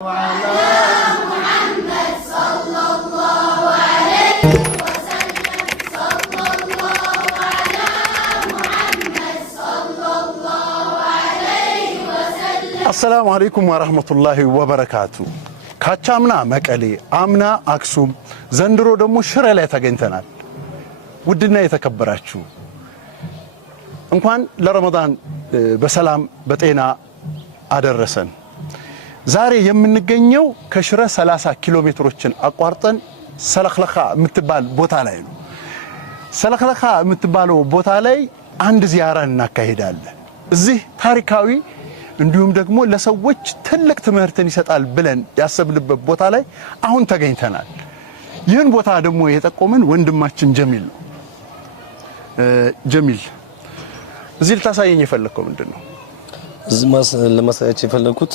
وعلى محمد صلى الله عليه وسلم صلى الله على محمد صلى الله عليه وسلم السلام عليكم ورحمة الله وبركاته ካቻምና መቀሌ አምና አክሱም ዘንድሮ ደግሞ ሽረ ላይ ተገኝተናል። ውድና የተከበራችሁ እንኳን ለረመዳን በሰላም በጤና አደረሰን። ዛሬ የምንገኘው ከሽረ 30 ኪሎ ሜትሮችን አቋርጠን ሰለክለካ የምትባል ቦታ ላይ ነው። ሰለክለካ የምትባለው ቦታ ላይ አንድ ዚያራ እናካሂዳለን። እዚህ ታሪካዊ እንዲሁም ደግሞ ለሰዎች ትልቅ ትምህርትን ይሰጣል ብለን ያሰብንበት ቦታ ላይ አሁን ተገኝተናል። ይህን ቦታ ደግሞ የጠቆመን ወንድማችን ጀሚል ነው። ጀሚል እዚህ ልታሳየኝ የፈለከው ምንድነው? ዝማስ ለማሳየት የፈለኩት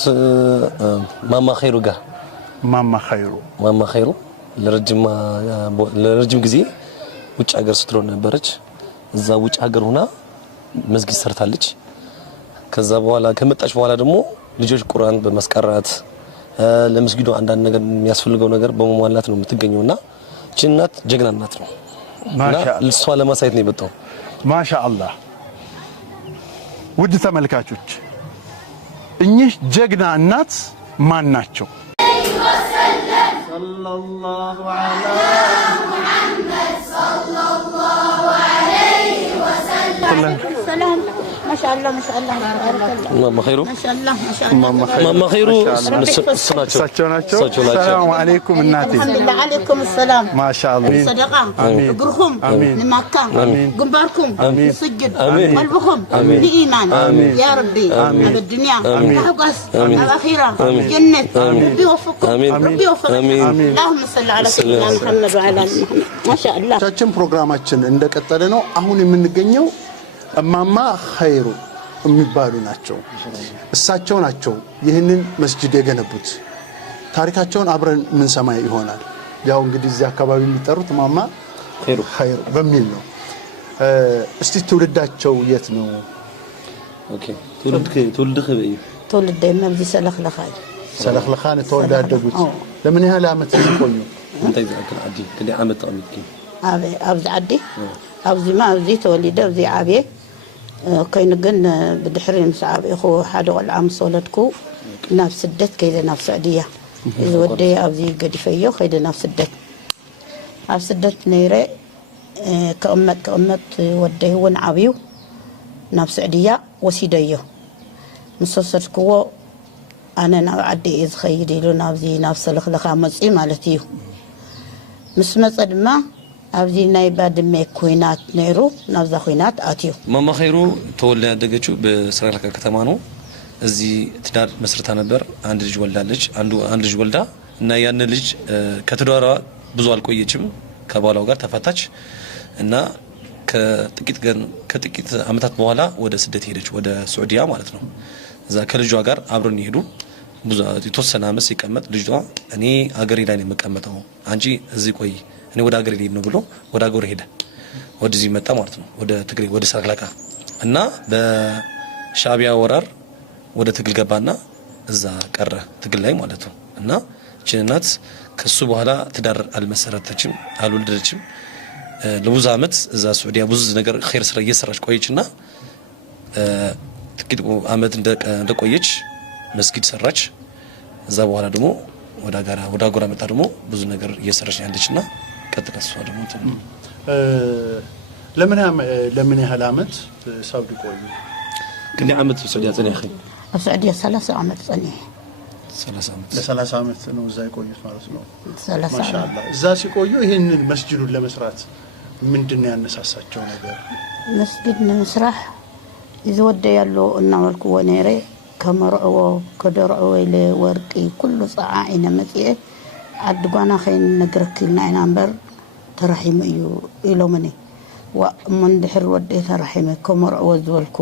ማማ ኸይሩ ጋር ማማ ኸይሩ ለረጅም ጊዜ ውጭ ሀገር ስትኖር ነበረች። እዛ ውጭ ሀገር ሆና መስጊድ ሰርታለች። ከዛ በኋላ ከመጣች በኋላ ደግሞ ልጆች ቁርአን በመስቀራት ለመስጊዱ አንዳንድ ነገር የሚያስፈልገው ነገር በመሟላት ነው የምትገኘውና እቺ እናት ጀግና እናት ነው። ማሻአላህ እሷ ለማሳየት ነው የመጣው። ማሻአላህ ውድ ተመልካቾች እኚህ ጀግና እናት ማን ናቸው? ሰለላሁ ዐላ ሙሐመድ ሰለላሁ ዐለይሂ ወሰለም ሰላም ማሻአላህ ማሻአላህ ማማ ኸይሩ ማሻአላህ ማማ ኸይሩ እሳቸው ናቸው። ሰላም አለይኩም እናቴ። አልሐምዱሊላህ አለይኩም ሰላም ማሻአላህ ሰደቃ ብርኩም ንማካ ግንባርኩም ስግድ ቀልብኩም በኢማን ያ ረቢ على الدنيا حقس الاخره جنه ربي يوفقكم ربي يوفقكم اللهم صل على سيدنا محمد وعلى محمد ما شاء الله ታችን ፕሮግራማችን እንደቀጠለ ነው። አሁን የምንገኘው እማማ ኸይሩ የሚባሉ ናቸው። እሳቸው ናቸው ይህንን መስጂድ የገነቡት። ታሪካቸውን አብረን ምን ሰማ ይሆናል። ያው እንግዲህ እዚህ አካባቢ የሚጠሩት እማማ ኸይሩ በሚል ነው። እስቲ ትውልዳቸው የት ነው? ኦኬ ትውልድ መብዚ ሰለክለካን ተወልዳደጉት። ለምን ያህል አመት ቆዩ? እንታይ ዘአክል ዓዲ ከዲ ዓመት ተቀምጥኩ ኣብዚ ዓዲ ኣብዚ ማ ኣብዚ ተወሊደ ኣብዚ ዓብየ ከይኑ ግን ብድሕሪ ምስ ዓብይኹ ሓደ ቆልዓ ምስ ወለድኩ ናብ ስደት ከይደ ናብ ስዑድያ ዝወደየ ኣብዚ ገዲፈዮ ከይደ ናብ ስደት ኣብ ስደት ነይረ ከእመት ወደይ እውን ዓብዩ ናብ ስዑድያ ወሲደዮ ምስ ወሰድክዎ ኣነ ናብ ዓዲ እየ ዝኸይድ ኢሉ ናብዚ ናብ ሰለክለካ መፂ ማለት እዩ። ምስ መፀ ድማ ኣብዚ ናይ ባድመ ኩናት ነይሩ ናብዛ ኩናት አትዩ። ማማ ኸይሩ ተወልዳ ያደገችው በሰለክለካ ከተማ ነው። እዚህ ትዳር መስርታ ነበር። አንድ ልጅ ወልዳለች። አንድ ልጅ ወልዳ እና ያን ልጅ ከትዳሯ ብዙ አልቆየችም። ከባሏው ጋር ተፋታች እና ከጥቂት አመታት በኋላ ወደ ስደት ሄደች፣ ወደ ሱዑዲያ ማለት ነው። እዛ ከልጇ ጋር አብረን ይሄዱ ብዙ የተወሰነ አመት ሲቀመጥ ልጇ እኔ አገሬ ላይ ነው የምቀመጠው፣ አንቺ እዚህ ቆይ፣ እኔ ወደ አገሬ ልሄድ ነው ብሎ ወደ አገሩ ሄደ። ወደዚህ መጣ ማለት ነው፣ ወደ ትግሬ ወደ ሰለክለካ እና በሻቢያ ወራር ወደ ትግል ገባና እዛ ቀረ ትግል ላይ ማለት ነው። እና እቺ እናት ከሱ በኋላ ትዳር አልመሰረተችም፣ አልወለደችም። ለብዙ አመት እዛ ሱዑዲያ ብዙ ነገር ኸይር ስራ እየሰራች ቆየችና ጥቂት አመት እንደቆየች መስጊድ ሰራች። እዛ በኋላ ደግሞ ወደ አገሯ መጣ። ደግሞ ብዙ ነገር እየሰራች ያለችና ቀጥለሷ ደግሞ ለምን ያህል አመት ሳውዲ ቆዩ? ክንዲ አመት ሱዑዲያ ጸኒኸ? ሱዑዲያ 30 አመት ጸኒኸ። 30 አመት ነው እዛ የቆዩት ማለት ነው። ማሻአላህ እዛ ሲቆዩ ይሄንን መስጂዱን ለመስራት ምንድነው ያነሳሳቸው ነገር? መስጊድ ለመስራት ይዘወደ ያለው እና መልኩ ወኔሬ ከመርዕዎ ከደርዕዎ ለወርቂ ኩሉ ጻዓኢነ መጽኤ አድጓና ኸይን ነግረክልና ኢናምበር ተራሂም እዩ ኢሎመኒ ወመን ድሕር ወደ ተራሂም ከመርዕዎ ዝወልኩ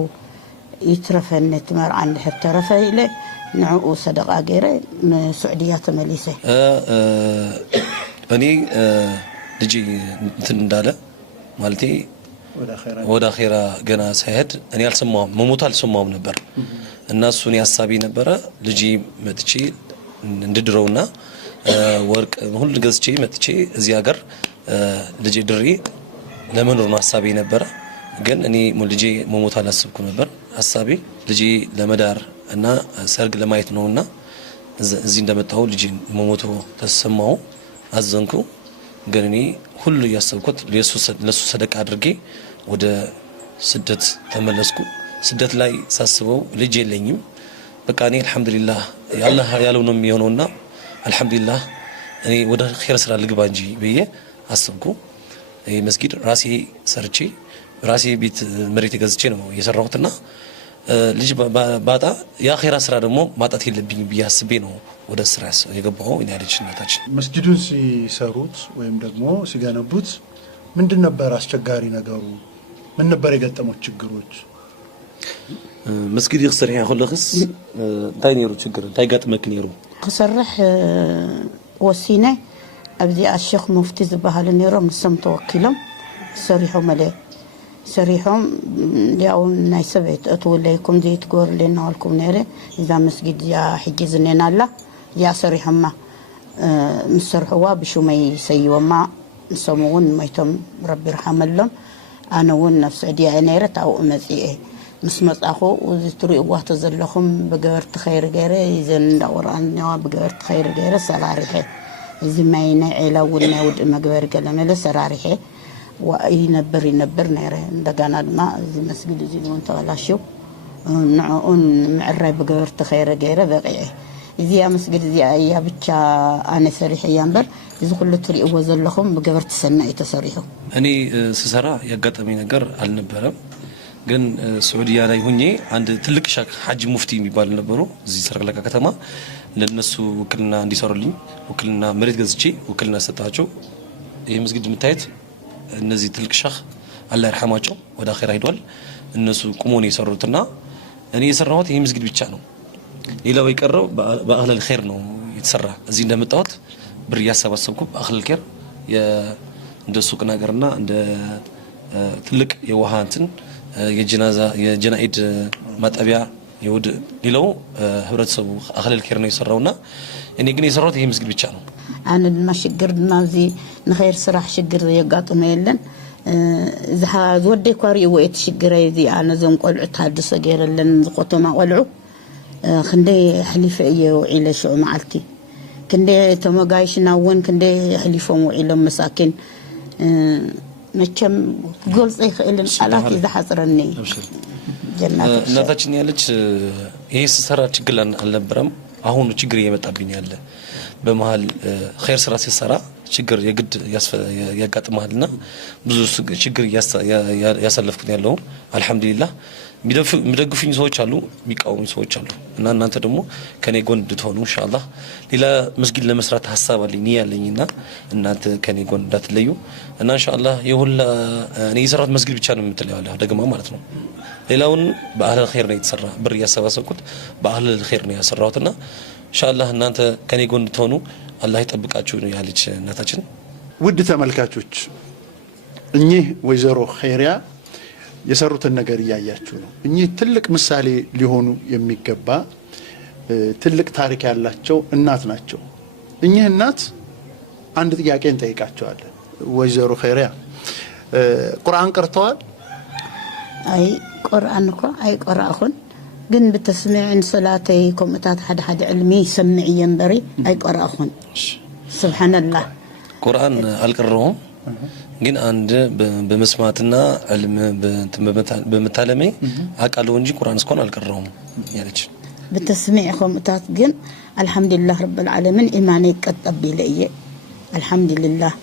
ይትረፈነት መርዓ እንድሕር ተረፈ ኢለ ንዕኡ ሰደቃ ገይረ ሱዑዲያ ተመሊሰ እኔ ልጅ እንትን እንዳለ ማለቴ ወደ አኺራ ገና ሳይሄድ እኔ አልሰማውም፣ መሞቱ አልሰማውም ነበር። እና እሱን ያሳቢ ነበረ ልጅ መጥቼ እንድድረውና ወርቅ ሁሉ ገዝቼ መጥቼ እዚህ ሀገር ልጄ ድሬ ለመኖር ነው ሐሳቤ ነበር። ግን እኔ ልጄ መሞት አላሰብኩ ነበር። ሐሳቤ ልጄ ለመዳር እና ሰርግ ለማየት ነውና እዚህ እንደመጣሁ ልጄ መሞቱ ተሰማው፣ አዘንኩ። ግን እኔ ሁሉ ያሰብኩት ለሱ ሰደቃ አድርጌ ወደ ስደት ተመለስኩ። ስደት ላይ ሳስበው ልጅ የለኝም። በቃ እኔ አልহামዱሊላህ ያላህ ያለው ነው የሚሆነውና አልহামዱሊላህ እኔ ወደ ኸይር ስራ ልግባ እንጂ ብዬ አሰብኩ። ይሄ መስጊድ ራሴ ሰርቼ ራሴ ቤት መሬት ገዝቼ ነው የሰራሁትና ልጅ ባጣ ያ ኸይራ ስራ ደግሞ ማጣት የለብኝ ብዬ አስቤ ነው ወደ ስራ የገባው። እኔ ያለች እናታችን መስጊዱን ሲሰሩት ወይም ደግሞ ሲገነቡት ምንድን ነበር አስቸጋሪ ነገሩ? ምን ነበር የገጠሙት ችግሮች? መስጊድ ይخسرህ ያخلخስ እንታይ ነይሩ ችግር እንታይ ጋጥመክ ነይሩ? ክሰርሕ ወሲነ ኣብዚ አሽኽ ሙፍቲ ዝበሃል ነይሮም ንሶም ተወኪሎም ሰሪሖም አለ ሰሪሖም ያው ናይ ሰበት እትወለይኩም ዘይት ጎርለና አልኩም ነይረ እዛ መስጊድ ያ ሕጂ ዝነናላ ያ ሰሪሖማ ምሰርሕዋ ብሹመይ ሰይወማ ንሶምውን ማይቶም ረቢ ይርሐመሎም ኣነ እውን ናብ ስዑድያ ነይረ ታው መጽኤ ምስ መጻኹ እዚ ትሪእዋ ተዘለኹም ብገበርቲ ኸይር ገይረ ይዘን እንዳወራንዋ ብገበርቲ ኸይር ገይረ ሰራሪሐ እዚ ማይ ናይ ዒላ እውን ናይ ውድእ መግበሪ ገለመለ ሰራሪሐ وينبر نيره እንደገና ድማ እዚ መስጊድ እዚ ነው ተበላሽው ንዑን ምዕራይ በገርት ኸይረ ገይረ በቂዕ እዚ ያ መስጊድ እዚ ያ ብቻ ኣነ ሰሪሕ ያንበር እዚ ሁሉ ትሪእዎ ዘለኹም በገርት ሰናይ ተሰሪሑ እኔ ስሰራ ያጋጠመ ነገር አልነበረም። ግን ስዑዲያ ላይ ሆኜ አንድ ትልቅ ሻክ ሐጂ ሙፍቲ የሚባል ነበሩ እዚ ሰረቅለቃ ከተማ ለነሱ ወክልና እንዲሰሩልኝ ወክልና መሬት ገዝቼ ወክልና ሰጣቸው። ይሄ መስጊድ የምታዩት እነዚህ ትልቅ ሻህ አላህ ይርሐማቸው ወደ አኺራ ሄዷል። እነሱ ቁሞ ነው የሰሩትና እኔ የሰራሁት ይሄ መስጊድ ብቻ ነው። ሌላው የቀረው በአህለል ኸይር ነው የተሰራ። እዚህ እንደመጣሁት ብር ያሰባሰብኩ በአህለል ኸይር እንደ ሱቅ ነገርና እንደ ትልቅ የውሃ እንትን የጀናኢድ ማጠቢያ ይወድ ሌላው ህብረተሰቡ አህለል ኸይር ነው የሰራውና እኔ ግን የሰራሁት ይሄ መስጊድ ብቻ ነው። أنا ما شجرت نازي نخير صراحة شجر يقاطع ميلن إذا ودي كاري وقت شجر يدي أنا زم قلعت هذا صغير لين قطع ما قلعوا خندي حليفة وعيلة شو معلتي كندي تما جايش ناون كندي حليفة وعيلة مساكن ما كم قول صيخ إلين على كذا حصرني جنات ناتشني على هي سسرة شجر النبرم አሁን ችግር እየመጣብኝ ያለ በመሃል ኸይር ስራ ሲሰራ ችግር የግድ ያጋጥማልና ብዙ ችግር ያሳለፍኩት ያለው አልহামዱሊላህ የሚደግፉኝ ሰዎች አሉ የሚቃወሙኝ ሰዎች አሉ እና እናንተ ደግሞ ከኔ ጎን እንድትሆኑ ኢንሻአላህ ሌላ መስጊድ ለመስራት ሐሳብ አለኝ ያለኝና እናንተ ከኔ ጎን እንዳትለዩ እና ኢንሻአላህ የሁላ እኔ የሰራሁት መስጊድ ብቻ ነው የምትለያለሁ ደግማ ማለት ነው ሌላውን በአህለል ኸይር ነው የተሰራ ብር ያሰባሰብኩት በአህለል ኸይር ነው ያሰራሁትና ኢንሻአላህ እናንተ ከኔ ጎን እንድትሆኑ አላህ ይጠብቃችሁ ያለች እናታችን። ውድ ተመልካቾች እኚህ ወይዘሮ ኸይሪያ የሰሩትን ነገር ያያችሁ ነው። እኚህ ትልቅ ምሳሌ ሊሆኑ የሚገባ ትልቅ ታሪክ ያላቸው እናት ናቸው። እኚህ እናት አንድ ጥያቄ እንጠይቃቸዋለን። ወይዘሮ ኸይሪያ ቁርአን ቀርተዋል? አይ ቁርአን እኮ አይ ቀራኹን ግን በተስሚዕን ሰላተይ ኮምታት ሓደ ዕልሚ ሰምዕ የንበሪ አይ ቀራኹን ሱብሃንአላህ ቁርአን አልቀረውም ግን አንድ በመስማትና ዕልም በመታለሜ አቃለው እንጂ ቁርአን እስኮን አልቀረውም ያለች በተስሚዕ ኮምታት ግን አልহামዱሊላህ ረብል ዓለሚን ኢማኔ ይቀጠብ ይለየ አልহামዱሊላህ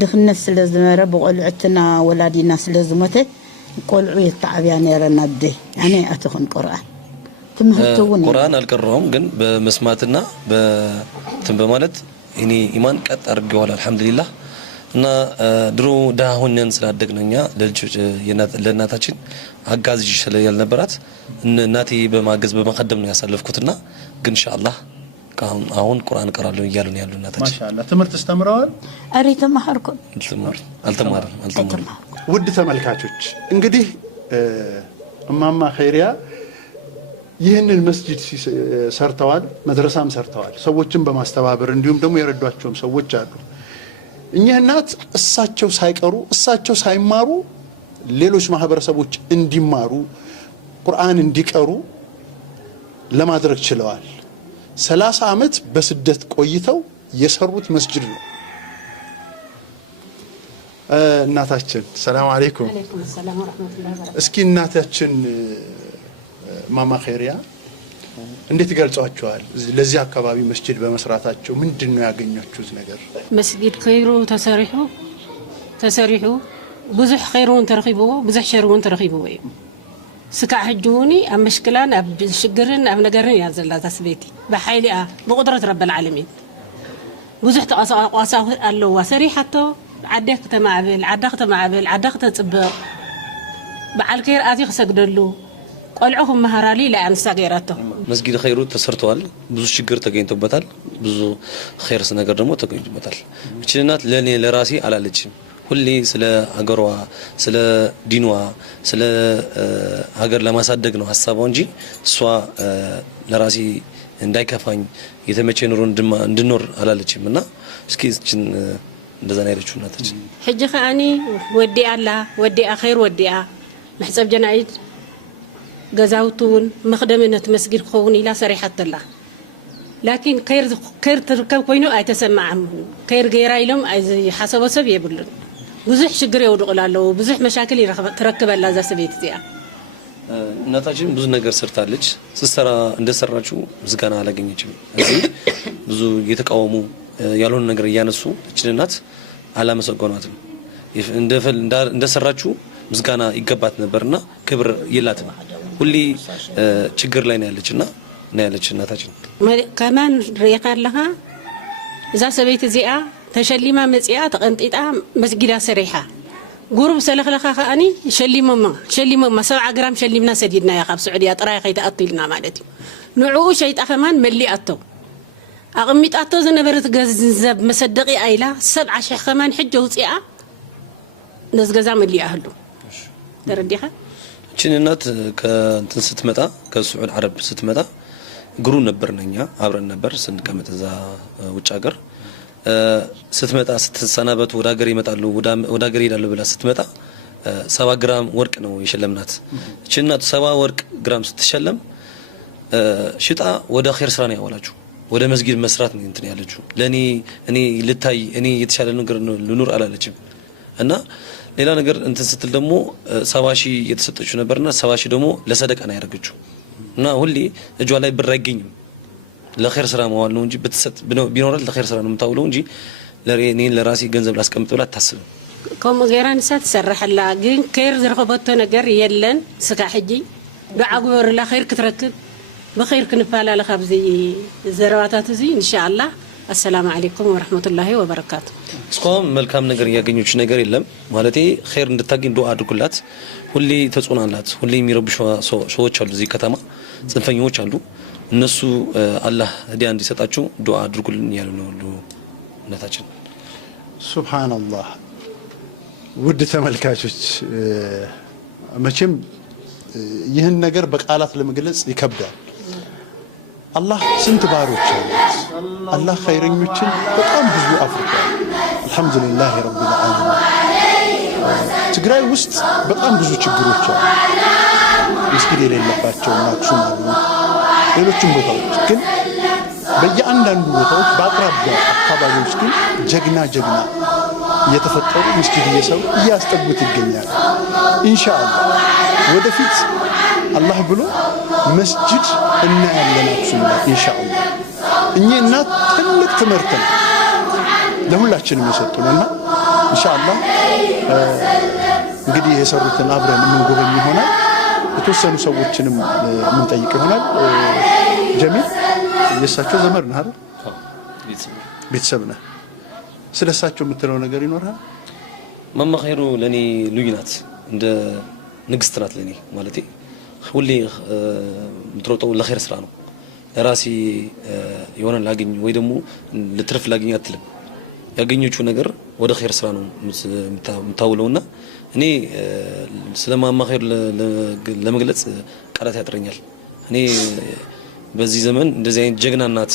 ድኽነት ስለዝመረ በቆልዕትና ወላዲና ስለዝመተ ቆልዑ የተዓብያን ያረና ደ ያኔ አትኹን ቁርአን ትምህርቱን ቁርአን አልቀረውም ግን በመስማትና በማለት እኔ ኢማን ቀጥ አድርገዋል አልহামዱሊላህ እና ድሮ ዳሁነን ስላደግነኛ ለእናታችን አጋዝ ስለያልነበራት እናቴ በማገዝ በመቀደም ነው ያሳለፍኩትና ግን ኢንሻአላህ አሁን ቁርአን ቀራለሁ እያሉ ነው ያሉ እናታችን ማሻአላህ ትምህርት ተስተምረዋል አሪ ተማርኩ አልተማርም ውድ ተመልካቾች እንግዲህ እማማ ኸይሪያ ይህንን መስጂድ ሰርተዋል፣ መድረሳም ሰርተዋል። ሰዎችን በማስተባበር እንዲሁም ደግሞ የረዷቸውም ሰዎች አሉ። እኚህ እናት እሳቸው ሳይቀሩ እሳቸው ሳይማሩ ሌሎች ማህበረሰቦች እንዲማሩ ቁርአን እንዲቀሩ ለማድረግ ችለዋል። 30 ዓመት በስደት ቆይተው የሰሩት መስጂድ ነው። እናታችን ሰላም አለይኩም። ወአለይኩም ሰላም ወራህመቱላሂ ወበረካቱ። እስኪ እናታችን ማማ ኸይሪያ እንዴት ይገልጿቸዋል? ለዚህ አካባቢ መስጂድ በመስራታቸው ምንድነው ያገኛችሁት ነገር? መስጊድ ኸይሩ ተሰሪሑ ብዙሕ ኸይሩን ተረኺብዎ ብዙሕ ሸርውን ተረኺብዎ እዩ። ስካዕ ሕጅውኒ ኣብ መሽክላን ኣብ ሽግርን ኣብ ነገርን እያ ዘላ ታስቤቲ ብሓይሊኣ ብቁድረት ረብል ዓለሚን ብዙሕ ተቐሳቋሳ ኣለዋ ሰሪሓቶ ዓዳ ከተማዕብል ዓዳ ከተፅብቕ በዓል ኸይር ኣትዩ ክሰግደሉ ቆልዑኹም መሃራሊ ላይ አንሳ ገይራቶ መስጊድ ኸይሩ ተሰርተዋል። ብዙ ችግር ተገኝቶበታል። ብዙ ኸይርስ ነገር ደግሞ ተገኝቶበታል። እቺ እናት ለኔ ለራሴ አላለችም። ሁሌ ስለ አገሯ ስለ ዲኗ ስለ ሀገር ለማሳደግ ነው ሐሳቧ እንጂ እሷ ለራሴ እንዳይከፋኝ የተመቸ ኑሮ እንድኖር አላለችም። እና እስኪ እቺን እንደዛ ነው ያለችው እናታችን። ሕጂ ኸአኒ ወዲአ አላ ወዲአ ኸይር ወዲአ መሕፀብ ጀናኢድ ገዛውቱን መኽደምነት መስጊድ ክኸውን ኢላ ሰሪሓት ኣላ ላኪን ከይር ትርከብ ኮይኑ ኣይተሰማዓም ከይር ገይራ ኢሎም ሓሰቦ ሰብ የብሉን ብዙሕ ሽግር የውድቕሉ ኣለዉ ብዙሕ መሻክል ትረክበላ እዛ ሰበይቲ እዚኣ እናታችን ብዙ ነገር ሰርታለች። ስትሰራ እንደሰራችው ምስጋና አላገኘችም። እዚህ ብዙ የተቃወሙ ያልሆነ ነገር እያነሱ እችን እናት አላመሰገኗትም። እንደሰራችው ምስጋና ይገባት ነበርና ክብር የላትም። ሁሌ ችግር ላይ ነው ያለችና ነው ያለች እናታችን። ከማን ሪኻ ኣለኻ እዛ ሰበይቲ እዚኣ ተሸሊማ መጽያ ተቐንጢጣ መስጊዳ ሰሪሓ ጉሩብ ሰለኽለኻ ኸኣኒ ሸሊሞማ 70 ግራም ሸሊምና ሰዲድና ያ ካብ ስዑድያ ጥራይ ከይተኣትልና ማለት እዩ ንዕኡ ሸይጣ ኸማን መሊኣቶ ኣቕሚጣቶ ዝነበረት ገንዘብ መሰደቂ ኣይላ 70,000 ኸማን ሕጂ ውፅኣ ነዝገዛ መሊኣህሉ ተረዲኻ እቺን እናት ከእንትን ስትመጣ ከስዑድ ዓረብ ስትመጣ ግሩ ነበርነኛ አብረን ነበር ስንቀመጥ እዛ ውጭ ሀገር ስትመጣ ስትሰናበት ወደ ሀገር ይመጣሉ ወደ ሀገር ይላሉ ብላ ስትመጣ 70 ግራም ወርቅ ነው የሸለምናት። እቺ እናት 70 ግራም ስትሸለም ሽጣ ወደ ኸይር ስራ ነው ያዋላችሁ ወደ መስጊድ መስራት ነው እንትን ያለችው። ለኔ እኔ ልታይ እኔ የተሻለ ነገር ልኑር አላለችም። እና ሌላ ነገር እንትን ስትል ደግሞ 70,000 የተሰጠችው ነበርና 70,000 ደግሞ ለሰደቃ ነው ያደረገችው። እና ሁሌ እጇ ላይ ብር አይገኝም ለኸይር ስራ መዋል ነው እንጂ ብትሰጥ ቢኖርል ለኸይር ስራ ነው የምታውለው እንጂ ለኔ ለራሴ ገንዘብ ላስቀምጥ ብላ አታስብም። ከም ገራን ሰት ሰራሐላ ግን ከይር ዝረኸበቶ ነገር የለን ስካ ሕጂ ዱዓ ግበርላ ኸይር ክትረክብ بخير كنفالا لخبزي زرواتات زي ان شاء الله. السلام عليكم ورحمه الله وبركاته. እስካሁን መልካም ነገር ያገኙች ነገር የለም ማለቴ ኸይር እንድታገኝ ዱዓ አድርጉላት። ሁሌ ተጾናላት። ሁሌ የሚረብሹ ሰዎች አሉ እዚህ ከተማ ጽንፈኞች አሉ። እነሱ አላህ ህዲያ እንዲሰጣቸው ዱዓ አድርጉልን ያሉ ነው እናታችን። ሱብሃንአላህ። ውድ ተመልካቾች መቼም ይህን ነገር በቃላት ለመግለጽ ይከብዳል። አላህ ስንት ባሮች አሉት። አላህ ኸይረኞችን በጣም ብዙ አፍርቷል። አልহামዱሊላህ ረቢል ዓለሚን። ትግራይ ውስጥ በጣም ብዙ ችግሮች አሉ። መስጊድ የሌለባቸው አክሱም አሉ፣ ሌሎችም ቦታዎች ግን በየአንዳንዱ ቦታዎች በአቅራቢያ አካባቢዎች ግን ጀግና እየተፈጠሩ መስጊድ እየሰሩ እያስጠጉት ይገኛል። ኢንሻአላህ ወደፊት አላህ ብሎ መስጂድ እናያለን አክሱም ላይ ኢንሻአላህ። እኚህ እናት ትልቅ ትምህርት ነው ለሁላችንም የሰጡንና ኢንሻአላህ እንግዲህ የሰሩትን አብረን የምንጎበኝ ይሆናል። የተወሰኑ ሰዎችንም የምንጠይቅ ይሆናል። ጀሚል የእሳቸው ዘመድ ነህ አይደል? ቤተሰብ ነህ። ስለሳቸው የምትለው ነገር ይኖርሃል? ማማ ኸይሩ ለኔ ልዩ ናት፣ እንደ ንግስት ናት ለኔ ማለቴ ሁሌ ምትሮጠው ለኸይር ስራ ነው። ለራሴ የሆነ ላገኝ ወይ ደግሞ ለትርፍ ላገኝ አትልም። ያገኘችው ነገር ወደ ኸይር ስራ ነው የምታውለውና እኔ ስለማማ ኸይሩ ለመግለጽ ቃላት ያጥረኛል። እኔ በዚህ ዘመን እንደዚህ አይነት ጀግና እናት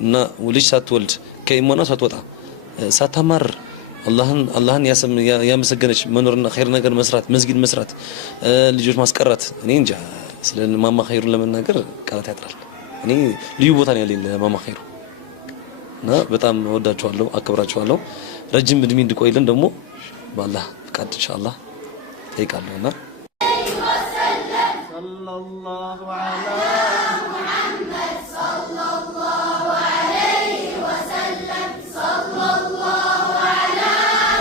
እና ልጅ ሳትወልድ ከኢማኗ ሳትወጣ ሳታማር አላህን ያመሰገነች መኖርና ኸይር ነገር መስራት መስጊድ መስራት ልጆች ማስቀራት እኔ እንጃ ስለ ማማ ኸይሩን ለመናገር ቃላት ያጥራል። እኔ ልዩ ቦታ ነው ያለኝ ለማማ ኸይሩ እና በጣም ወዳቸዋለሁ፣ አከብራቸዋለሁ። ረጅም እድሜ እንድቆይልን ደግሞ በአላህ ፍቃድ ኢንሻአላህ ጠይቃለሁና ሰለላሁ ዐለይሂ ሙሐመድ ሰለላሁ ዐለይሂ ወሰለም ሰለላሁ ዐላ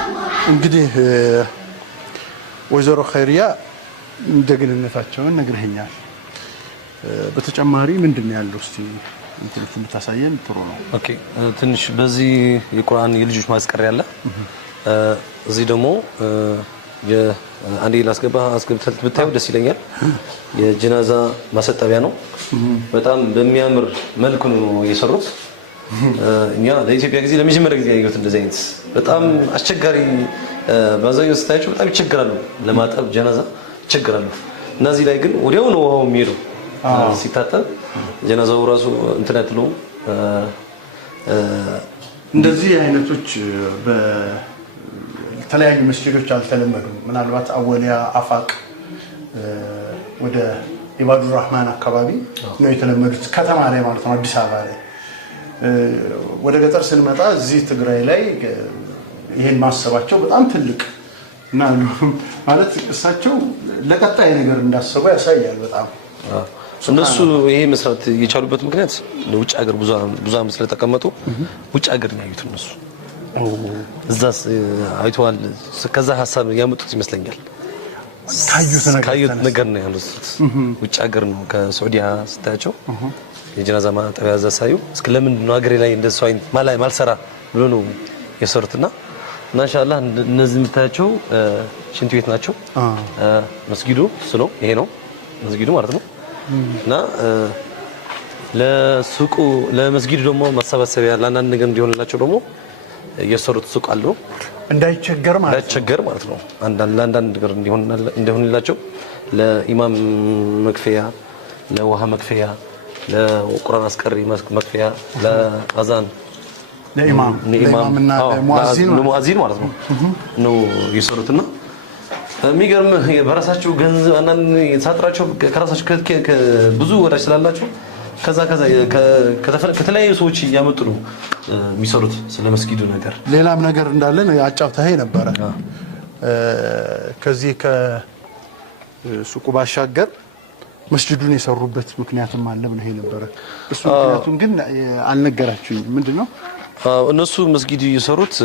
ሙሐመድ። እንግዲህ ወይዘሮ ኸይሪያ እንደግንነታቸውን ነግረኸኛል። በተጨማሪ ምንድን ነው ያለው? እስቲ እንትልፍ ልታሳየን ጥሩ ነው። ኦኬ ትንሽ በዚህ የቁርአን የልጆች ማስቀሪያ አለ። እዚህ ደግሞ አንዴ አስገብተህ ብታዩ ደስ ይለኛል። የጀናዛ ማሰጠቢያ ነው። በጣም በሚያምር መልኩ ነው የሰሩት። እኛ ለኢትዮጵያ ጊዜ ለመጀመሪያ ጊዜ ያየሁት እንደዚህ አይነት በጣም አስቸጋሪ ባዛየው ስታያቸው በጣም ይቸግራሉ፣ ለማጠብ ጀናዛ ይቸግራሉ። እና እዚህ ላይ ግን ወዲያው ነው ውሃው የሚሄደው ሲታጠብ ጀናዛው ራሱ እንትን ያትለው። እንደዚህ አይነቶች በተለያዩ መስጊዶች አልተለመዱም። ምናልባት አወሊያ፣ አፋቅ ወደ ኢባዱር ረህማን አካባቢ ነው የተለመዱት፣ ከተማ ላይ ማለት ነው፣ አዲስ አበባ ላይ። ወደ ገጠር ስንመጣ እዚህ ትግራይ ላይ ይሄን ማሰባቸው በጣም ትልቅ እና ማለት እሳቸው ለቀጣይ ነገር እንዳሰቡ ያሳያል። በጣም እነሱ ይሄ መስራት የቻሉበት ምክንያት ለውጭ ሀገር ብዙ ዓመት ስለተቀመጡ ውጭ ሀገር ነው ያዩት እነሱ። እዛስ አይተዋል። ከዛ ሀሳብ ያመጡት ይመስለኛል። ካዩት ነገር ነው ያሉት። ውጭ ሀገር ነው ከሳዑዲያ ስታያቸው የጀናዛ ማጠቢያ እዛ ሳዩ እስከ ለምንድን ነው ሀገሬ ላይ እንደሱ አይነት ማልሰራ ብሎ ነው የሰሩትና ማሻአላህ እነዚህ የምታያቸው ሽንት ቤት ናቸው። መስጊዱ ስሎ ይሄ ነው መስጊዱ ማለት ነው። እና ለሱቁ ለመስጊዱ ደግሞ ማሰባሰቢያ ለአንዳንድ ነገር እንዲሆንላቸው ደግሞ የሰሩት ሱቅ አለው እንዳይቸገር ማለት ነው። አንዳንድ ነገር እንዲሆንላቸው ለኢማም መክፈያ፣ ለውሃ መክፈያ፣ ለቁርአን አስቀሪ መክፈያ፣ ለአዛን ለኢማምና ለሙአዚን ማለት ነው የሰሩትና የሚገርም በራሳቸው ገንዘብ አንዳንድ ሳጥራቸው ከራሳቸው ብዙ ወዳጅ ስላላቸው ከዛ ከተለያዩ ሰዎች እያመጡ ነው የሚሰሩት ስለ መስጊዱ ነገር። ሌላም ነገር እንዳለን አጫውተኸኝ ነበረ። ከዚህ ከሱቁ ባሻገር መስጊዱን የሰሩበት ምክንያትም አለ ብለህ ነበረ። እሱ ምክንያቱም ግን አልነገራችሁኝም። ምንድነው? እነሱ መስጊዱ የሰሩት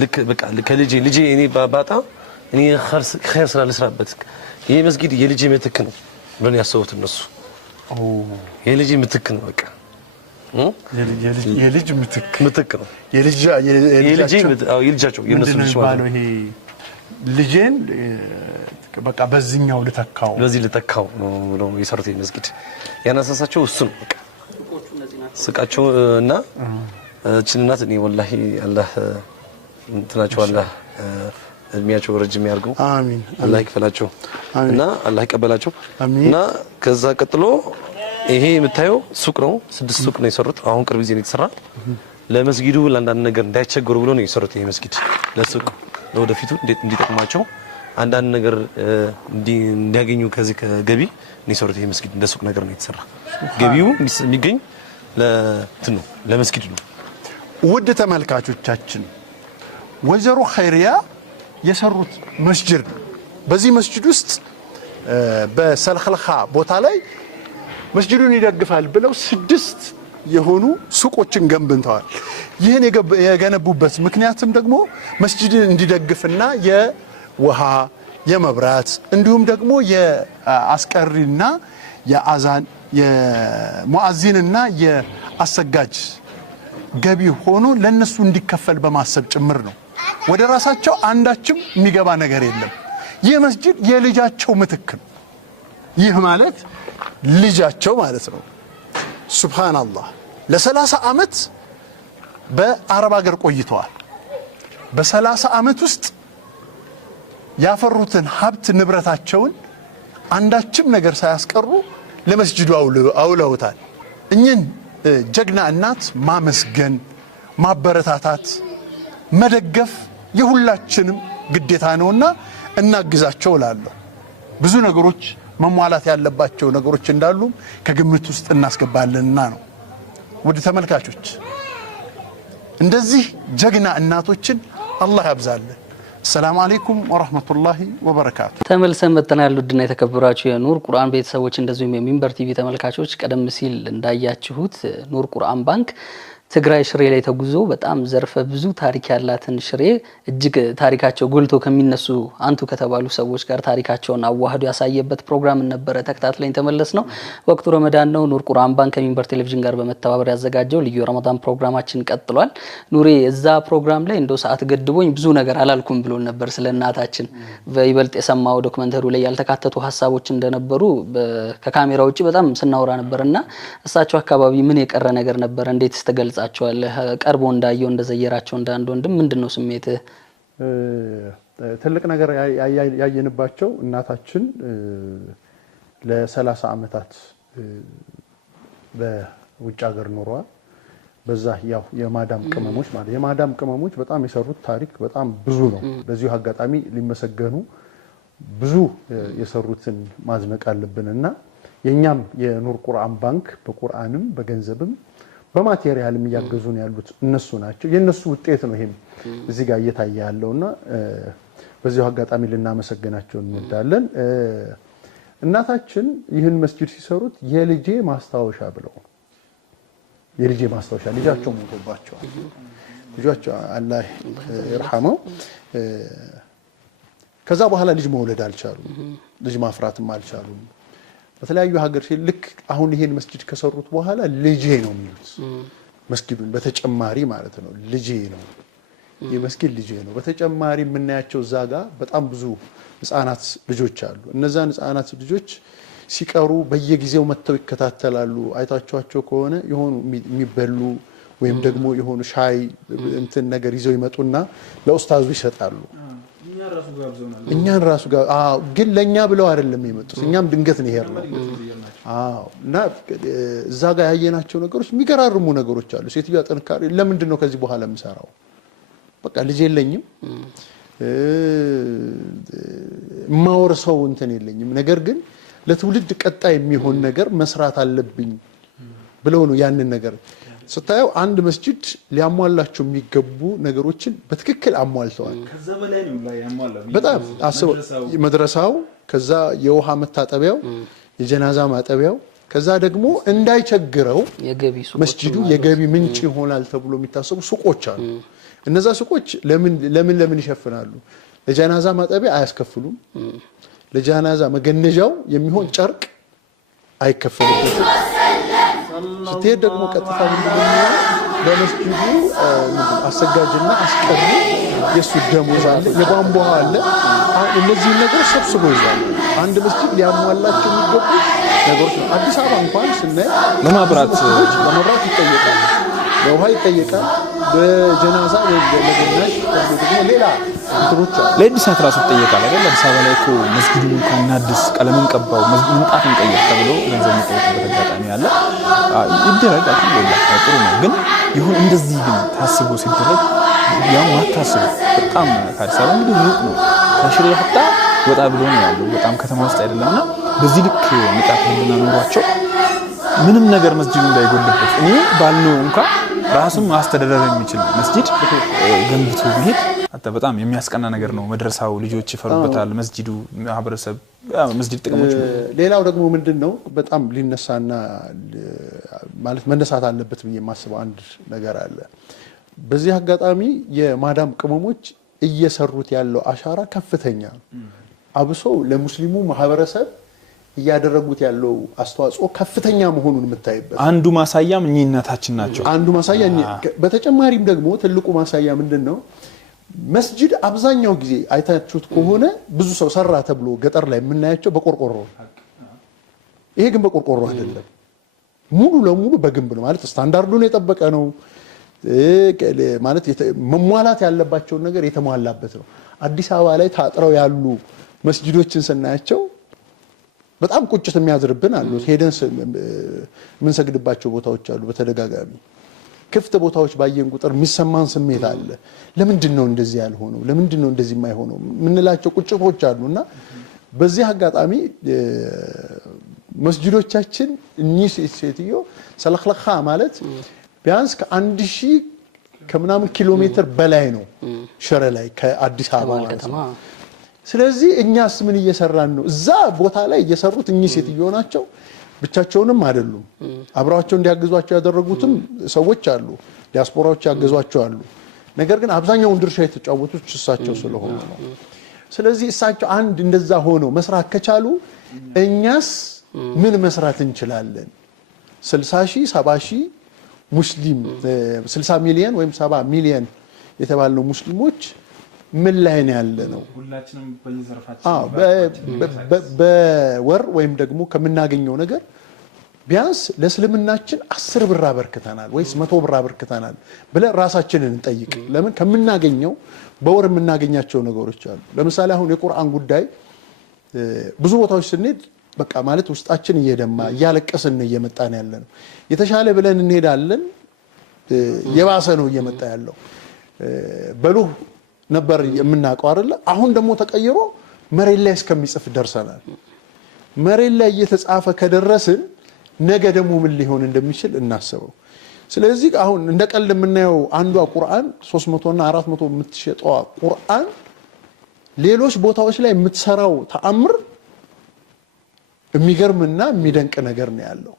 ልክ በቃ ከልጄ እኔ ባጣ እኔ ኸይር ስራ ልስራበት ይሄ መስጊድ የልጄ ምትክ ነው ብለው ያሰቡት እነሱ። የልጄ ምትክ ነው በቃ የልጅ ምትክ ነው የልጃቸው የነሱ ልጅ ማለት ነው። ይሄ ልጄን በቃ በዚህኛው ልተካው ነው የሰሩት መስጊድ። ያነሳሳቸው እሱ ነው በቃ ስቃቸው እና እችንናት እኔ ወላሂ አላህ እንትናቸው አላህ እድሜያቸው ረጅም ያርገው፣ አሚን። አላህ ይክፈላቸው እና አላህ ይቀበላቸው። እና ከዛ ቀጥሎ ይሄ የምታየው ሱቅ ነው። 6 ሱቅ ነው የሰሩት። አሁን ቅርብ ጊዜ ነው የተሰራ። ለመስጊዱ ለአንዳንድ ነገር እንዳይቸገሩ ብሎ ነው የሰሩት። ይሄ መስጊድ ለሱቅ ለወደፊቱ እንዲጠቅማቸው አንዳንድ ነገር እንዲያገኙ ከዚህ ከገቢ ነው የሰሩት። ይሄ መስጊድ እንደ ሱቅ ነገር ነው የተሰራ። ገቢው የሚገኝ ለመስጊድ ነው። ውድ ተመልካቾቻችን ወይዘሮ ኸይሪያ የሰሩት መስጂድ ነው። በዚህ መስጂድ ውስጥ በሰልኸልኻ ቦታ ላይ መስጂዱን ይደግፋል ብለው 6 የሆኑ ሱቆችን ገንብተዋል። ይህን የገነቡበት ምክንያትም ደግሞ መስጂድን እንዲደግፍና የውሃ የመብራት እንዲሁም ደግሞ የአስቀሪና የአዛን የሙአዚንና የአሰጋጅ ገቢ ሆኖ ለነሱ እንዲከፈል በማሰብ ጭምር ነው። ወደ ራሳቸው አንዳችም የሚገባ ነገር የለም። ይህ መስጂድ የልጃቸው ምትክ ነው። ይህ ማለት ልጃቸው ማለት ነው። ሱብሃንአላህ ለ30 ዓመት በአረብ ሀገር ቆይተዋል። በ30 ዓመት ውስጥ ያፈሩትን ሀብት ንብረታቸውን አንዳችም ነገር ሳያስቀሩ ለመስጂዱ አውለውታል። እኚህን ጀግና እናት ማመስገን፣ ማበረታታት፣ መደገፍ የሁላችንም ግዴታ ነውና እናግዛቸው እላለሁ። ብዙ ነገሮች መሟላት ያለባቸው ነገሮች እንዳሉ ከግምት ውስጥ እናስገባለንና ነው። ውድ ተመልካቾች እንደዚህ ጀግና እናቶችን አላህ ያብዛልን። ሰላም አለይኩም ወራህመቱላሂ ወበረካቱ። ተመልሰን መጥተናል። ውድና የተከበራችሁ የኑር ቁርአን ቤተሰቦች እንደዚሁም የሚንበር ቲቪ ተመልካቾች ቀደም ሲል እንዳያችሁት ኑር ቁርአን ባንክ ትግራይ ሽሬ ላይ ተጉዞ በጣም ዘርፈ ብዙ ታሪክ ያላትን ሽሬ እጅግ ታሪካቸው ጎልቶ ከሚነሱ አንቱ ከተባሉ ሰዎች ጋር ታሪካቸውን አዋህዶ ያሳየበት ፕሮግራም ነበረ። ተከታትለን ተመለስ ነው። ወቅቱ ረመዳን ነው። ኑር ቁርአን ባንክ ከሚንበር ቴሌቪዥን ጋር በመተባበር ያዘጋጀው ልዩ ረመዳን ፕሮግራማችን ቀጥሏል። ኑሬ እዛ ፕሮግራም ላይ እንደው ሰዓት ገድቦኝ ብዙ ነገር አላልኩም ብሎ ነበር። ስለ እናታችን በይበልጥ የሰማው ዶክመንተሪው ላይ ያልተካተቱ ሀሳቦች እንደነበሩ ከካሜራ ውጪ በጣም ስናወራ ነበርና እሳቸው አካባቢ ምን የቀረ ነገር ነበር? እንዴት ተገልጻቸዋል? ቀርቦ እንዳየው እንደዘየራቸው እንዳንድ ወንድም ምንድነው ስሜት? ትልቅ ነገር ያየንባቸው እናታችን ለ30 ዓመታት በውጭ ሀገር ኖረዋል። በዛ ያው የማዳም ቅመሞች በጣም የሰሩት ታሪክ በጣም ብዙ ነው። በዚሁ አጋጣሚ ሊመሰገኑ ብዙ የሰሩትን ማዝነቅ አለብንና የኛም የኑር ቁርአን ባንክ በቁርአንም በገንዘብም በማቴሪያልም እያገዙን ያሉት እነሱ ናቸው። የነሱ ውጤት ነው ይሄም እዚህ ጋር እየታየ ያለውና በዚሁ አጋጣሚ ልናመሰግናቸው እንወዳለን። እናታችን ይህን መስጂድ ሲሰሩት የልጄ ማስታወሻ ብለው ልጃቸው ሞቶባቸዋል። ልጃቸው አላህ ይርሐመው። ከዛ በኋላ ልጅ መውለድ አልቻሉም። ልጅ ማፍራትም አልቻሉም። በተለያዩ ሀገር ልክ አሁን ይሄን መስጂድ ከሰሩት በኋላ ልጄ ነው የሚሉት መስጊዱን በተጨማሪ ማለት ነው። ልጄ ነው የመስጊድ ልጄ ነው። በተጨማሪ የምናያቸው እዛ ጋር በጣም ብዙ ህፃናት ልጆች አሉ። እነዛን ህፃናት ልጆች ሲቀሩ በየጊዜው መተው ይከታተላሉ። አይታችኋቸው ከሆነ የሆኑ የሚበሉ ወይም ደግሞ የሆኑ ሻይ እንትን ነገር ይዘው ይመጡና ለኡስታዙ ይሰጣሉ። እኛን ራሱ ጋር ግን ለኛ ብለው አይደለም የመጡት። እኛም ድንገት ነው ይሄርነው። እና እዛ ጋር ያየናቸው ነገሮች የሚገራርሙ ነገሮች አሉ። ሴትዮዋ ጥንካሬ ለምንድን ነው ከዚህ በኋላ የምሰራው? በቃ ልጅ የለኝም ማወርሰው እንትን የለኝም፣ ነገር ግን ለትውልድ ቀጣይ የሚሆን ነገር መስራት አለብኝ ብለው ነው ያንን ነገር ስታየው አንድ መስጂድ ሊያሟላቸው የሚገቡ ነገሮችን በትክክል አሟልተዋል። ከዛ በላይ ነው ላይ ያሟላው። በጣም አስበው መድረሳው፣ ከዛ የውሃ መታጠቢያው፣ የጀናዛ ማጠቢያው፣ ከዛ ደግሞ እንዳይቸግረው መስጂዱ የገቢ ምንጭ ይሆናል ተብሎ የሚታሰቡ ሱቆች አሉ። እነዛ ሱቆች ለምን ይሸፍናሉ? ለጀናዛ ማጠቢያ አያስከፍሉም። ለጀናዛ መገነጃው የሚሆን ጨርቅ አይከፈልበትም። ስትሄድ ደግሞ ቀጥታ በመስጂዱ አሰጋጅና አስቀሪ የሱ ደሞዝ አለ፣ የቧንቧ አለ። እነዚህ ነገሮች ሰብስቦ ይዟል። አንድ መስጂድ ሊያሟላቸው የሚገቡ ነገሮች ነው። አዲስ አበባ እንኳን ስናይ ለመብራት ይጠየቃል፣ ለውሃ ይጠየቃል፣ በጀናዛ ወይ ለገናሽ ደግሞ ሌላ እንትኖች አሉ። ለእድሳት ራሱ ይጠየቃል አይደል? አዲስ አበባ ላይ እኮ መስጊዱ እንኳን እናድስ፣ ቀለምን ቀባው፣ ምንጣፍን ቀይር ተብሎ ገንዘብ የሚጠየቅበት አጋጣሚ አለ። ይደረግ አልሐምዱሊላህ ጥሩ ነው። ግን ይሁን እንደዚህ ግን ታስቦ ሲደረግ ያው ማታስቡ በጣም ከአዲስ አበባ እንግዲህ ሩቅ ነው። ከሽሬ ሀታ ወጣ ብሎ ነው ያለው፣ በጣም ከተማ ውስጥ አይደለምና በዚህ ልክ ንቃት ህልና ኖሯቸው ምንም ነገር መስጂዱ እንዳይጎልበት እኔ ባልነው እንኳን ራሱን ማስተዳደር የሚችል መስጂድ ገንብቶ መሄድ በጣም የሚያስቀና ነገር ነው። መድረሳው ልጆች ይፈሩበታል፣ መስጂዱ ማህበረሰብ መስጂድ ጥቅሞች። ሌላው ደግሞ ምንድነው በጣም ሊነሳና ማለት መነሳት አለበት ብዬ የማስበው አንድ ነገር አለ። በዚህ አጋጣሚ የማዳም ቅመሞች እየሰሩት ያለው አሻራ ከፍተኛ አብሶ ለሙስሊሙ ማህበረሰብ እያደረጉት ያለው አስተዋጽኦ ከፍተኛ መሆኑን የምታይበት አንዱ ማሳያም እኚህነታችን ናቸው። አንዱ ማሳያ በተጨማሪም ደግሞ ትልቁ ማሳያ ምንድነው? መስጂድ አብዛኛው ጊዜ አይታችሁት ከሆነ ብዙ ሰው ሰራ ተብሎ ገጠር ላይ የምናያቸው በቆርቆሮ። ይሄ ግን በቆርቆሮ አይደለም፣ ሙሉ ለሙሉ በግንብ ነው። ማለት ስታንዳርዱን የጠበቀ ነው ማለት መሟላት ያለባቸውን ነገር የተሟላበት ነው። አዲስ አበባ ላይ ታጥረው ያሉ መስጂዶችን ስናያቸው በጣም ቁጭት የሚያዝርብን አሉ። ሄደን ምን ሰግድባቸው ቦታዎች አሉ በተደጋጋሚ ክፍት ቦታዎች ባየን ቁጥር የሚሰማን ስሜት አለ። ለምንድነው እንደዚህ ያልሆነው? ለምንድነው እንደዚህ የማይሆነው? ምንላቸው ቁጭቶች አሉና በዚህ አጋጣሚ መስጂዶቻችን እኚህ ሴትዮ ሰለክለኻ ማለት ቢያንስ ከ1000 ከምናምን ኪሎ ሜትር በላይ ነው ሽረ ላይ ከአዲስ አበባ ማለት ነው። ስለዚህ እኛስ ምን እየሰራን ነው? እዛ ቦታ ላይ እየሰሩት እኚህ ሴትዮ ናቸው። ብቻቸውንም አይደሉም። አብራቸው እንዲያግዟቸው ያደረጉትም ሰዎች አሉ። ዲያስፖራዎች ያገዟቸው አሉ። ነገር ግን አብዛኛውን ድርሻ የተጫወቱት እሳቸው ስለሆኑ ነው። ስለዚህ እሳቸው አንድ እንደዛ ሆነው መስራት ከቻሉ እኛስ ምን መስራት እንችላለን? 60 ሺህ 70 ሺህ ሙስሊም 60 ሚሊዮን ወይም 70 ሚሊዮን የተባለው ሙስሊሞች ምን ላይ ነው ያለነው? ሁላችንም በየዘርፋችን በወር ወይም ደግሞ ከምናገኘው ነገር ቢያንስ ለእስልምናችን 10 ብር አበርክተናል ወይስ 100 ብር አበርክተናል ብለን ራሳችንን እንጠይቅ። ለምን ከምናገኘው በወር የምናገኛቸው ነገሮች አሉ። ለምሳሌ አሁን የቁርአን ጉዳይ ብዙ ቦታዎች ስንሄድ በቃ ማለት ውስጣችን እየደማ እያለቀስን እየመጣን ያለነው የተሻለ ብለን እንሄዳለን። የባሰ ነው እየመጣ ያለው። በሉህ ነበር የምናውቀው አይደለ? አሁን ደግሞ ተቀይሮ መሬት ላይ እስከሚጽፍ ደርሰናል። መሬት ላይ እየተጻፈ ከደረስን ነገ ደግሞ ምን ሊሆን እንደሚችል እናስበው። ስለዚህ አሁን እንደ ቀልድ የምናየው አንዷ ቁርአን 300 እና 400 የምትሸጠው ቁርአን ሌሎች ቦታዎች ላይ የምትሰራው ተአምር የሚገርምና የሚደንቅ ነገር ነው ያለው።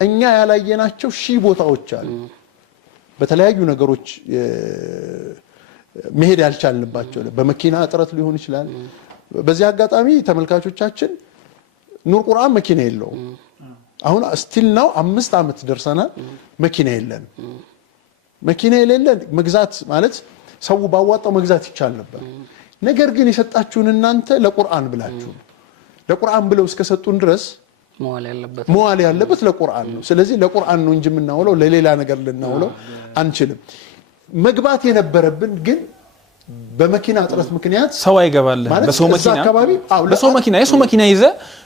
እኛ ያላየናቸው ሺህ ቦታዎች አሉ። በተለያዩ ነገሮች መሄድ ያልቻልንባቸው በመኪና እጥረት ሊሆን ይችላል። በዚህ አጋጣሚ ተመልካቾቻችን ኑር ቁርአን መኪና የለውም። አሁን ስቲል ነው 5 አመት ደርሰናል። መኪና የለን። መኪና የሌለን መግዛት ማለት ሰው ባዋጣው መግዛት ይቻል ነበር። ነገር ግን የሰጣችሁን እናንተ ለቁርአን ብላችሁ ለቁርአን ብለው እስከሰጡን ድረስ መዋል ያለበት ለቁርአን ነው። ስለዚህ ለቁርአን ነው እንጂ የምናውለው ለሌላ ነገር ልናውለው አንችልም። መግባት የነበረብን ግን በመኪና እጥረት ምክንያት ሰው አይገባልህ። በሰው መኪና የሰው መኪና ይዘ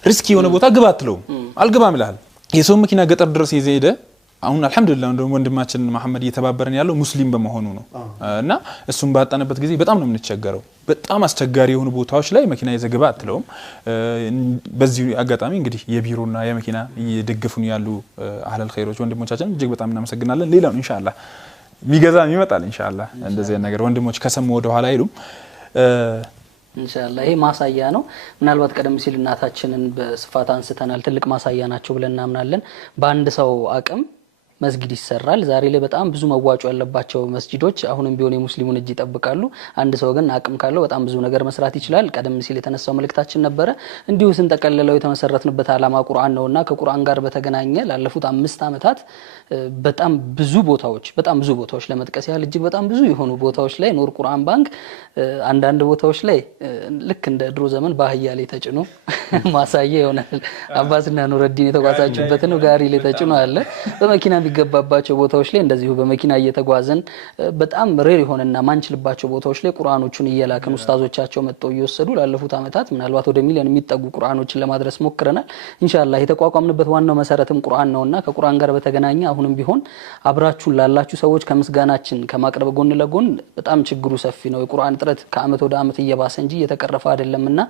ሪስክ የሆነ ቦታ ግባ አትለው አልገባም ይላል። የሰው መኪና ገጠር ድረስ ይዘ ሄደ። አሁን አልহামዱሊላህ እንደውም ወንድማችን መሐመድ እየተባበረን ያለው ሙስሊም በመሆኑ ነው እና እሱም ባጣነበት ጊዜ በጣም ነው የምንቸገረው። በጣም አስቸጋሪ የሆኑ ቦታዎች ላይ መኪና ይዘ ግባ አትለውም። በዚህ አጋጣሚ እንግዲህ የቢሮና የመኪና እየደገፉን ያሉ አህለል ኸይሮች ወንድሞቻችን እጅግ በጣም እናመሰግናለን። ሌላው ኢንሻአላህ ሚገዛም ይመጣል ኢንሻአላህ። እንደዚህ ነገር ወንድሞች ከሰሙ ወደ ኋላ አይሉም ኢንሻአላህ። ይሄ ማሳያ ነው። ምናልባት ቀደም ሲል እናታችንን በስፋት አንስተናል። ትልቅ ማሳያ ናቸው ብለን እናምናለን። በአንድ ሰው አቅም መስጊድ ይሰራል። ዛሬ ላይ በጣም ብዙ መዋጮ ያለባቸው መስጊዶች አሁንም ቢሆን የሙስሊሙን እጅ ይጠብቃሉ። አንድ ሰው ግን አቅም ካለው በጣም ብዙ ነገር መስራት ይችላል። ቀደም ሲል የተነሳው መልእክታችን ነበረ። እንዲሁ ስንጠቀልለው የተመሰረትንበት ዓላማ ቁርአን ነውና ከቁርአን ጋር በተገናኘ ላለፉት 5 አመታት በጣም ብዙ ቦታዎች ለመጥቀስ ያህል እጅግ በጣም ብዙ የሆኑ ቦታዎች ላይ ኑር ቁርአን ባንክ አንዳንድ ቦታዎች ላይ ልክ እንደ ድሮ ዘመን ባህያ ላይ ተጭኖ ማሳያ ይሆናል። አባስና ኑረዲን የተጓዛችሁበትን ጋሪ ላይ ተጭኖ አለ። በመኪና የሚገባባቸው ቦታዎች ላይ እንደዚሁ በመኪና እየተጓዘን በጣም ሬር የሆነና ማንችልባቸው ቦታዎች ላይ ቁርአኖቹን እየላከን ኡስታዞቻቸው መጥተው እየወሰዱ ላለፉት አመታት ምናልባት ወደ ሚሊዮን የሚጠጉ ቁርአኖችን ለማድረስ ሞክረናል። ኢንሻአላህ የተቋቋምንበት ዋናው መሰረትም ቁርአን ነውና ከቁርአን ጋር በተገናኘ አሁንም ቢሆን አብራችሁን ላላችሁ ሰዎች ከምስጋናችን ከማቅረብ ጎን ለጎን በጣም ችግሩ ሰፊ ነው። የቁርአን ጥረት ከአመት ወደ አመት እየባሰ እንጂ እየተቀረፈ አይደለምና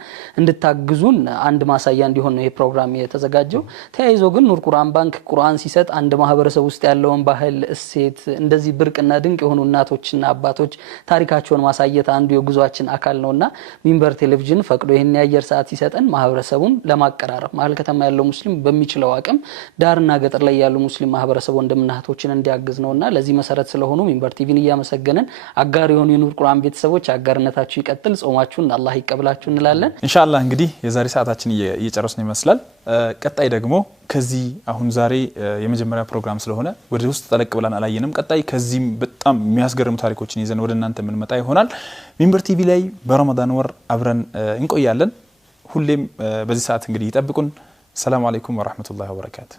እንድታግዙን አንድ ማሳያ እንዲሆን ነው ይሄ ፕሮግራም የተዘጋጀው። ተያይዞ ግን ኑር ቁርአን ባንክ ቁርአን ሲሰጥ አንድ ማህበረሰብ ውስጥ ያለውን ባህል እሴት እንደዚህ ብርቅና ድንቅ የሆኑ እናቶችና አባቶች ታሪካቸውን ማሳየት አንዱ የጉዟችን አካል ነውና ሚንበር ቴሌቪዥን ፈቅዶ ይሄን የአየር ሰዓት ሲሰጠን ማህበረሰቡን ለማቀራረብ መሀል ከተማ ያለው ሙስሊም በሚችለው አቅም ዳርና ገጠር ላይ ያሉ ሙስሊም ማህበረሰቡ እንደምናህቶችን እንዲያግዝ ነውና ለዚህ መሰረት ስለሆኑ ሚንበር ቲቪን እያመሰገንን አጋር የሆኑ የኑር ቁርአን ቤተሰቦች አጋርነታችሁ ይቀጥል፣ ጾማችሁን አላህ ይቀበላችሁ እንላለን። ኢንሻአላህ እንግዲህ የዛሬ ሰዓታችን እየጨረስን ይመስላል። ቀጣይ ደግሞ ከዚህ አሁን ዛሬ የመጀመሪያ ፕሮግራም ስለሆነ ወደ ውስጥ ተለቅ ብለን አላየንም። ቀጣይ ከዚህም በጣም የሚያስገርሙ ታሪኮችን ይዘን ወደ እናንተ ምን መጣ ይሆናል። ሚንበር ቲቪ ላይ በረመዳን ወር አብረን እንቆያለን። ሁሌም በዚህ ሰዓት እንግዲህ ይጠብቁን። ሰላም አለይኩም ወራህመቱላሂ ወበረካቱ።